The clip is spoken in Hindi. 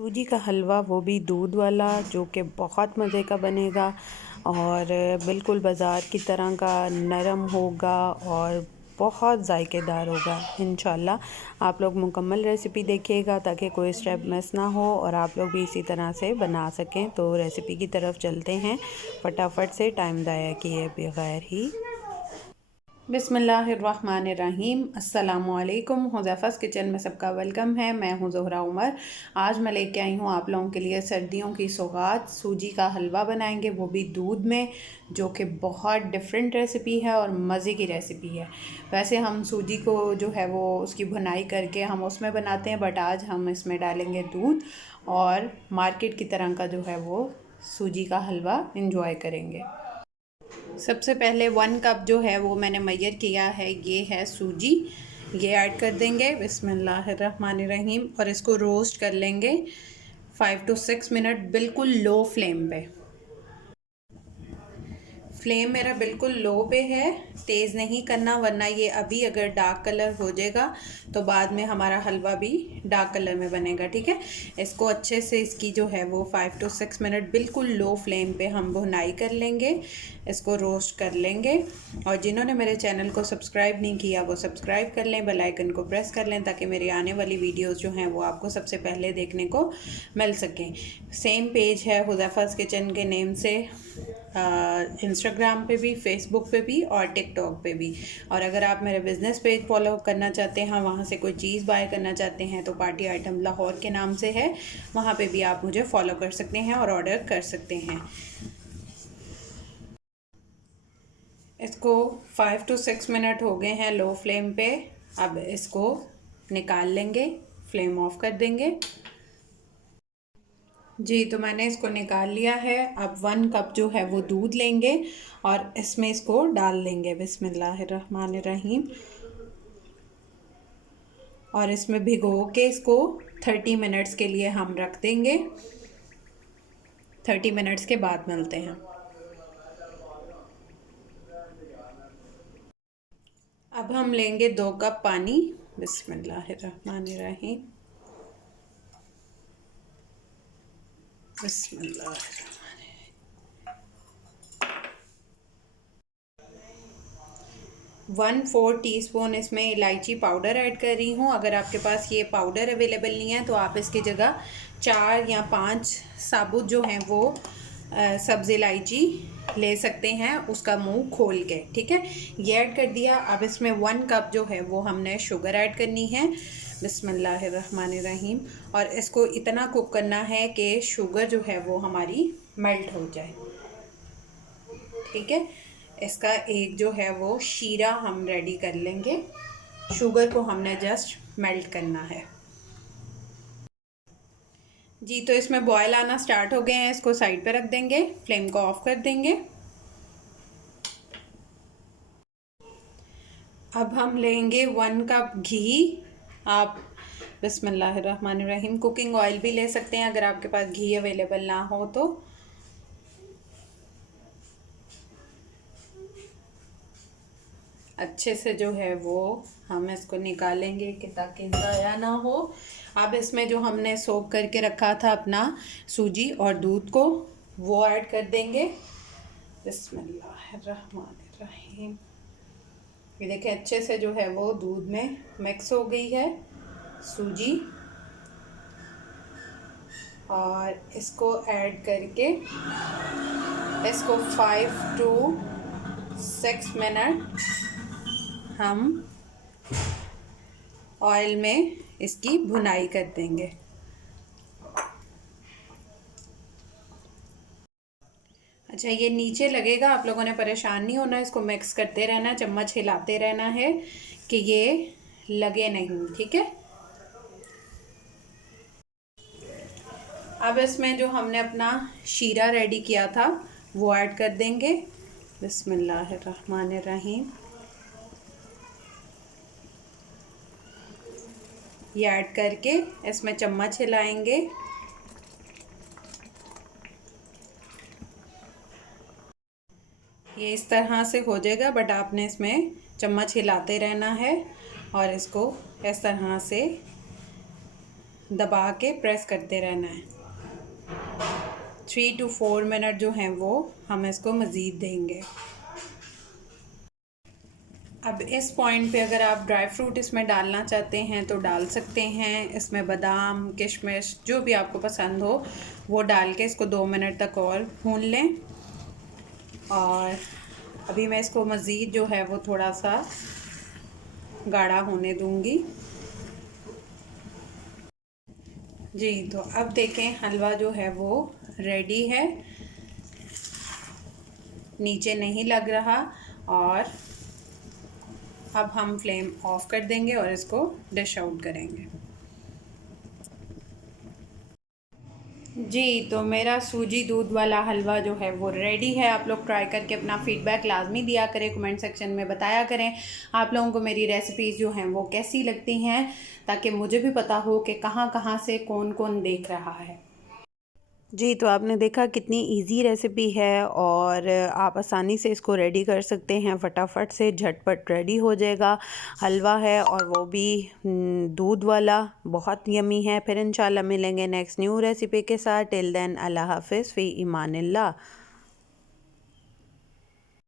सूजी का हलवा वो भी दूध वाला जो कि बहुत मज़े का बनेगा और बिल्कुल बाज़ार की तरह का नरम होगा और बहुत जायकेदार होगा। इंशाल्लाह आप लोग मुकम्मल रेसिपी देखिएगा ताकि कोई स्टेप मिस ना हो और आप लोग भी इसी तरह से बना सकें। तो रेसिपी की तरफ चलते हैं फटाफट से, टाइम ज़ाया किए बगैर ही। बिस्मिल्लाहिर्रहमानिर्रहीम। अस्सलामुअलैकुम। हुज़ैफ़ा's किचन में सबका वेलकम है। मैं हूँ ज़ोहरा उमर। आज मैं लेके आई हूँ आप लोगों के लिए सर्दियों की सौगात, सूजी का हलवा बनाएंगे, वो भी दूध में, जो कि बहुत डिफरेंट रेसिपी है और मज़े की रेसिपी है। वैसे हम सूजी को जो है वो उसकी भुनाई करके हम उसमें बनाते हैं, बट आज हम इसमें डालेंगे दूध और मार्केट की तरह का जो है वो सूजी का हलवा इंजॉय करेंगे। सबसे पहले 1 कप जो है वो मैंने मेजर किया है, ये है सूजी। ये ऐड कर देंगे बिस्मिल्लाहिर्रहमानिर्रहीम और इसको रोस्ट कर लेंगे 5 to 6 मिनट बिल्कुल लो फ्लेम पे। फ्लेम मेरा बिल्कुल लो पे है, तेज़ नहीं करना वरना ये अभी अगर डार्क कलर हो जाएगा तो बाद में हमारा हलवा भी डार्क कलर में बनेगा। ठीक है, इसको अच्छे से इसकी जो है वो 5 to 6 मिनट बिल्कुल लो फ्लेम पे हम भुनाई कर लेंगे, इसको रोस्ट कर लेंगे। और जिन्होंने मेरे चैनल को सब्सक्राइब नहीं किया वो सब्सक्राइब कर लें, बेल आइकन को प्रेस कर लें ताकि मेरी आने वाली वीडियोस जो हैं वो आपको सबसे पहले देखने को मिल सकें। सेम पेज है हुज़ैफ़ा's किचन के नेम से, इंस्टाग्राम पे भी, फेसबुक पे भी और टिकटॉक पे भी। और अगर आप मेरे बिज़नेस पेज फॉलो करना चाहते हैं, वहाँ से कोई चीज़ बाय करना चाहते हैं तो पार्टी आइटम लाहौर के नाम से है, वहाँ पे भी आप मुझे फॉलो कर सकते हैं और ऑर्डर कर सकते हैं। इसको 5 to 6 मिनट हो गए हैं लो फ्लेम पे। अब इसको निकाल लेंगे, फ्लेम ऑफ कर देंगे। जी, तो मैंने इसको निकाल लिया है। अब 1 कप जो है वो दूध लेंगे और इसमें इसको डाल देंगे बिस्मिल्लाहिर्रहमानिर्रहीम और इसमें भिगो के इसको 30 मिनट्स के लिए हम रख देंगे। 30 मिनट्स के बाद मिलते हैं। अब हम लेंगे 2 कप पानी बिस्मिल्लाहिर्रहमानिर्रहीम बिस्मिल्लाह। 1/4 टीस्पून इसमें इलायची पाउडर ऐड कर रही हूँ। अगर आपके पास ये पाउडर अवेलेबल नहीं है तो आप इसकी जगह 4 या 5 साबुत जो हैं वो सब्ज़ इलायची ले सकते हैं, उसका मुंह खोल के। ठीक है, ये ऐड कर दिया। अब इसमें 1 कप जो है वो हमने शुगर ऐड करनी है बिस्मिल्लाहिर्रहमानिर्रहीम और इसको इतना कुक करना है कि शुगर जो है वो हमारी मेल्ट हो जाए। ठीक है, इसका एक जो है वो शीरा हम रेडी कर लेंगे। शुगर को हमने जस्ट मेल्ट करना है। जी, तो इसमें बॉयल आना स्टार्ट हो गए हैं, इसको साइड पे रख देंगे, फ्लेम को ऑफ कर देंगे। अब हम लेंगे 1 कप घी। आप बिस्मिल्लाहिर्रहमानिर्रहीम कुकिंग ऑयल भी ले सकते हैं अगर आपके पास घी अवेलेबल ना हो तो। अच्छे से जो है वो हम इसको निकालेंगे कि ताकि ज़ाया ना हो। अब इसमें जो हमने सोक करके रखा था अपना सूजी और दूध को वो ऐड कर देंगे बिस्मिल्लाहिर्रहमानिर्रहीम। ये देखें अच्छे से जो है वो दूध में मिक्स हो गई है सूजी, और इसको ऐड करके इसको 5 to 6 मिनट हम ऑयल में इसकी भुनाई कर देंगे। अच्छा, ये नीचे लगेगा, आप लोगों ने परेशान नहीं होना, इसको मिक्स करते रहना, चम्मच हिलाते रहना है कि ये लगे नहीं। ठीक है, अब इसमें जो हमने अपना शीरा रेडी किया था वो ऐड कर देंगे बिस्मिल्लाहिर्रहमानिर्रहीम। ये ऐड करके इसमें चम्मच हिलाएंगे। ये इस तरह से हो जाएगा, बट आपने इसमें चम्मच हिलाते रहना है और इसको इस तरह से दबा के प्रेस करते रहना है। 3 to 4 मिनट जो हैं वो हम इसको मज़ीद देंगे। अब इस पॉइंट पे अगर आप ड्राई फ्रूट इसमें डालना चाहते हैं तो डाल सकते हैं। इसमें बादाम, किशमिश जो भी आपको पसंद हो वो डाल के इसको 2 मिनट तक और भून लें। और अभी मैं इसको मज़ीद जो है वो थोड़ा सा गाढ़ा होने दूंगी। जी, तो अब देखें हलवा जो है वो रेडी है, नीचे नहीं लग रहा। और अब हम फ्लेम ऑफ कर देंगे और इसको डिश आउट करेंगे। जी, तो मेरा सूजी दूध वाला हलवा जो है वो रेडी है। आप लोग ट्राई करके अपना फ़ीडबैक लाजमी दिया करें, कमेंट सेक्शन में बताया करें आप लोगों को मेरी रेसिपीज़ जो हैं वो कैसी लगती हैं, ताकि मुझे भी पता हो कि कहाँ कहाँ से कौन कौन देख रहा है। जी, तो आपने देखा कितनी इजी रेसिपी है और आप आसानी से इसको रेडी कर सकते हैं, फटाफट से झटपट रेडी हो जाएगा। हलवा है और वो भी दूध वाला, बहुत यमी है। फिर इंशाल्लाह मिलेंगे नेक्स्ट न्यू रेसिपी के साथ। टिल देन अल्लाह हाफ़िज़ फ़ी ईमानिल्लाह।